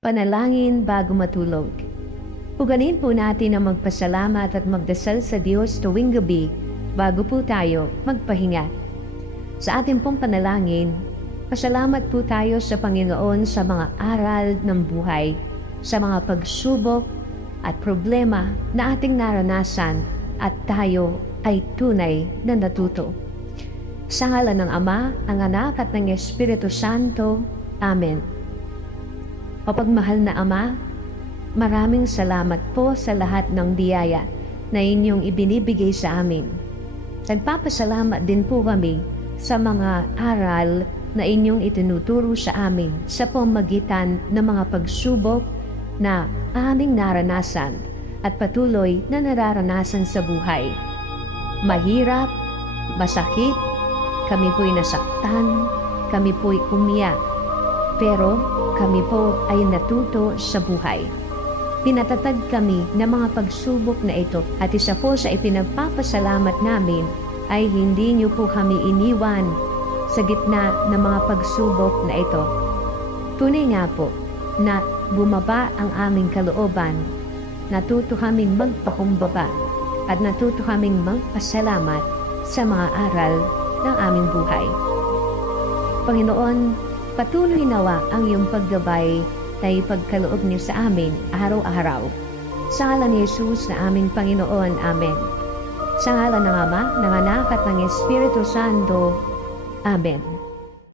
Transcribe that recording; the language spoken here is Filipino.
Panalangin bago matulog. Uganin po natin ang magpasalamat at magdasal sa Diyos tuwing gabi bago po tayo magpahinga. Sa ating pong panalangin, pasalamat po tayo sa Panginoon sa mga aral ng buhay, sa mga pagsubok at problema na ating naranasan at tayo ay tunay na natuto. Sa ngalan ng Ama, ng Anak at ng Espiritu Santo. Amen. Mapagmahal na Ama, maraming salamat po sa lahat ng biyaya na inyong ibinibigay sa amin. Nagpapasalamat din po kami sa mga aral na inyong itinuturo sa amin sa pamamagitan ng mga pagsubok na aming naranasan at patuloy na nararanasan sa buhay. Mahirap, masakit, kami po'y nasaktan, kami po'y umiyak, pero kami po ay natuto sa buhay. Pinatatag kami ng mga pagsubok na ito at isa po sa ipinagpapasalamat namin ay hindi niyo po kami iniwan sa gitna ng mga pagsubok na ito. Tunay nga po na bumaba ang aming kalooban, natuto kaming magpakumbaba at natuto kaming magpasalamat sa mga aral ng aming buhay. Panginoon, patuloy nawa ang iyong paggabay na ipagkaloob niyo sa amin araw-araw. Sa ngalan ni Jesus na aming Panginoon. Amen. Sa ngalan ng Ama, ng Anak at ng Espiritu Santo. Amen.